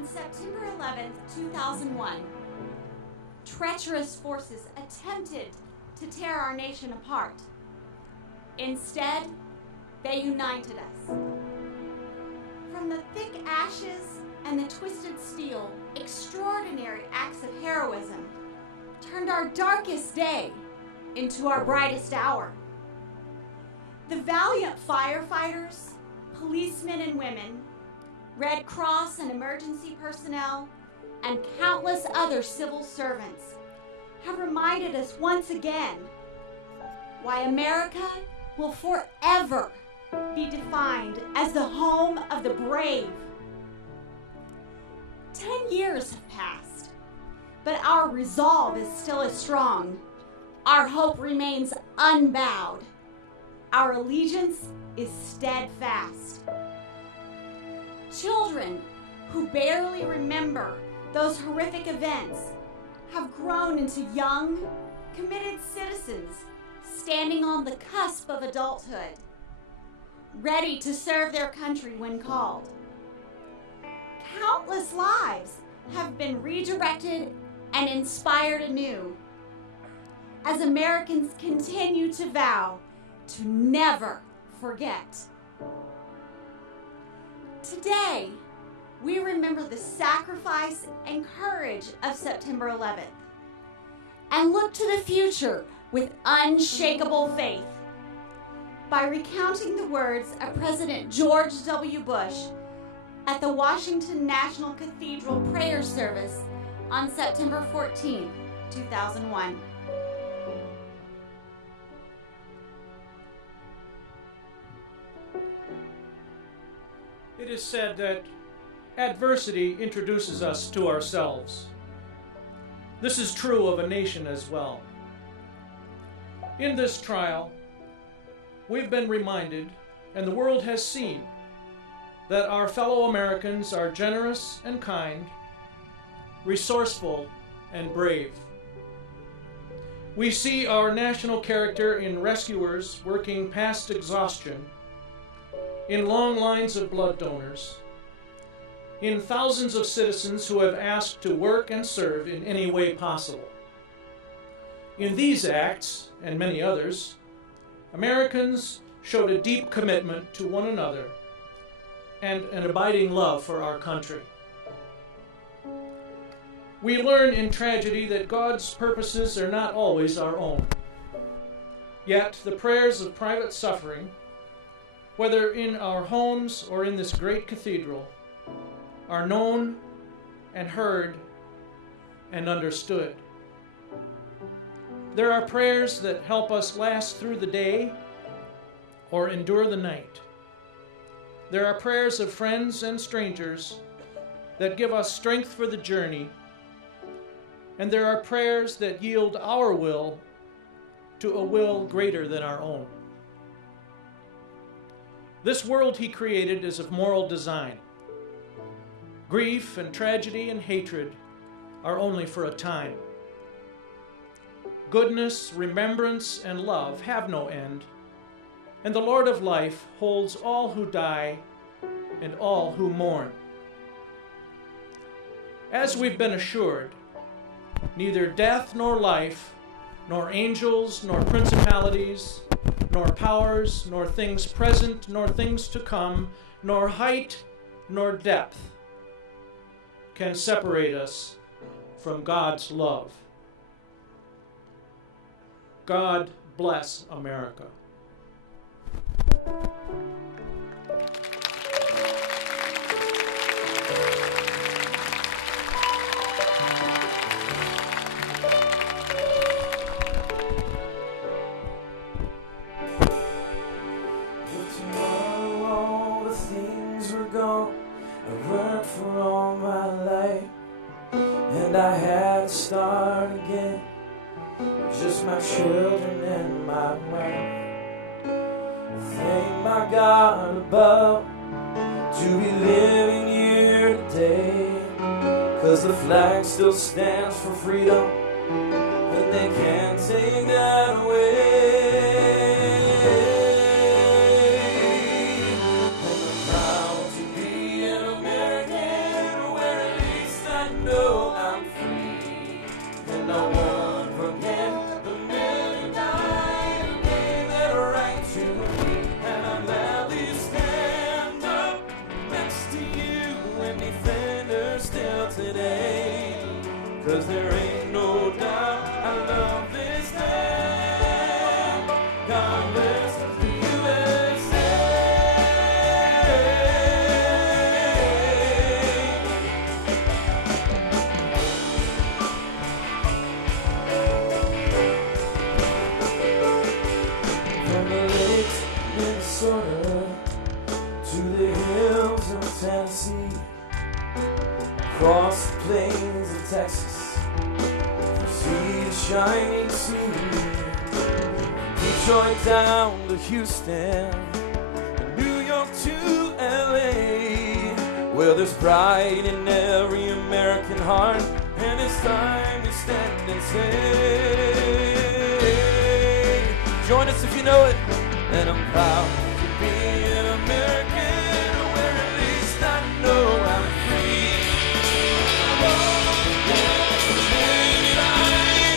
On September 11th, 2001, treacherous forces attempted to tear our nation apart. Instead, they united us. From the thick ashes and the twisted steel, extraordinary acts of heroism turned our darkest day into our brightest hour. The valiant firefighters, policemen and women, Red Cross and emergency personnel, and countless other civil servants have reminded us once again why America will forever be defined as the home of the brave. 10 years have passed, but our resolve is still as strong. Our hope remains unbowed. Our allegiance is steadfast. Children who barely remember those horrific events have grown into young, committed citizens standing on the cusp of adulthood, ready to serve their country when called. Countless lives have been redirected and inspired anew as Americans continue to vow to never forget. Today, we remember the sacrifice and courage of September 11th and look to the future with unshakable faith. By recounting the words of President George W. Bush at the Washington National Cathedral prayer service on September 14, 2001. It is said that adversity introduces us to ourselves. This is true of a nation as well. In this trial, we've been reminded, and the world has seen, that our fellow Americans are generous and kind, resourceful and brave. We see our national character in rescuers working past exhaustion, in long lines of blood donors, in thousands of citizens who have asked to work and serve in any way possible. In these acts, and many others, Americans showed a deep commitment to one another and an abiding love for our country. We learn in tragedy that God's purposes are not always our own. Yet the prayers of private suffering, whether in our homes or in this great cathedral, are known and heard and understood. There are prayers that help us last through the day or endure the night. There are prayers of friends and strangers that give us strength for the journey, and there are prayers that yield our will to a will greater than our own. This world He created is of moral design. Grief and tragedy and hatred are only for a time. Goodness, remembrance, and love have no end, and the Lord of life holds all who die and all who mourn. As we've been assured, neither death nor life, nor angels, nor principalities, nor powers, nor things present, nor things to come, nor height, nor depth can separate us from God's love. God bless America. And I had to start again, just my children and my wife. Thank my God above to be living here today, 'cause the flag still stands for freedom, and they can't take that away. And I'm proud to be an American, wearing hills of Tennessee, across the plains of Texas, from sea to shining sea, Detroit down to Houston, and New York to LA, where there's pride in every American heart, and it's time to stand and say, join us if you know it. And I'm proud to be an American, where at least I know I'm free.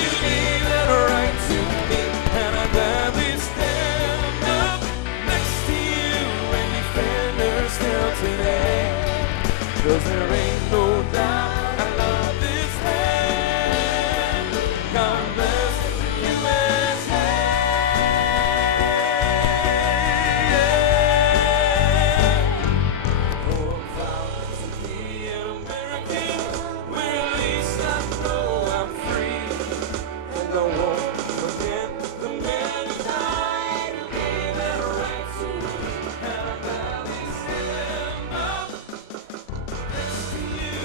You gave that right to me, and I gladly stand up next to you and defend her still today. 'Cause there ain't no doubt I love this land. God bless the USA. You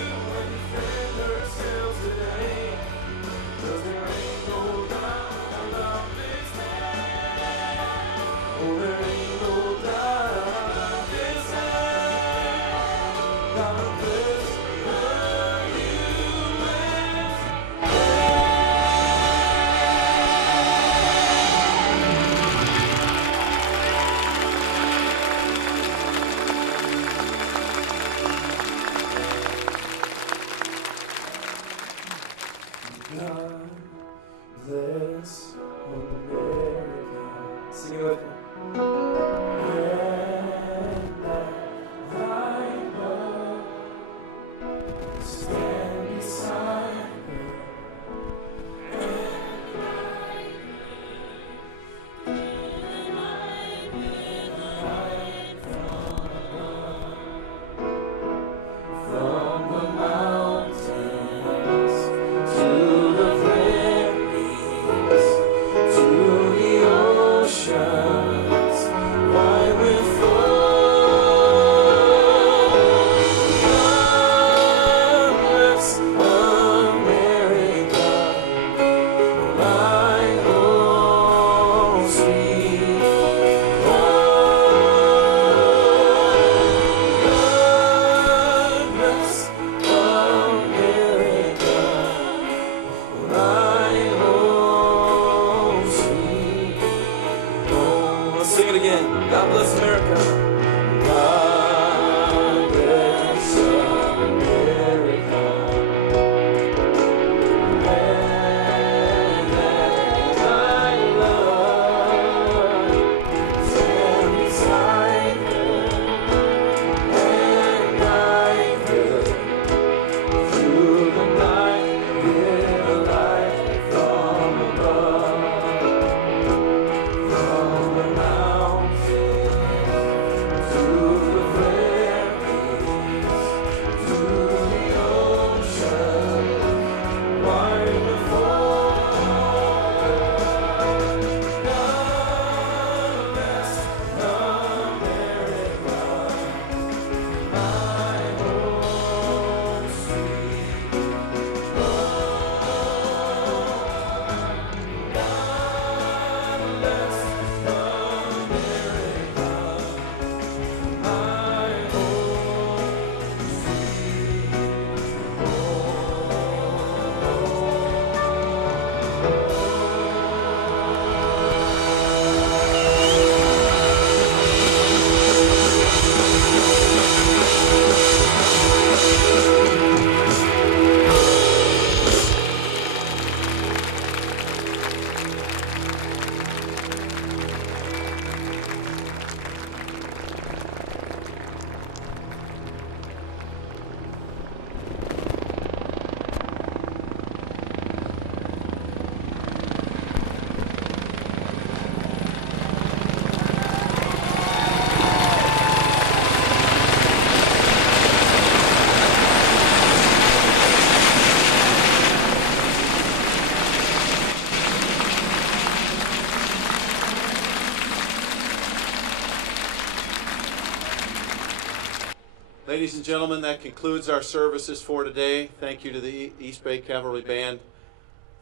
Ladies and gentlemen, that concludes our services for today. Thank you to the East Bay Cavalry Band.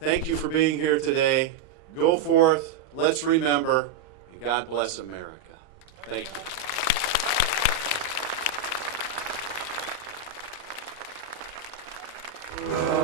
Thank you for being here today. Go forth, let's remember, and God bless America. Thank you.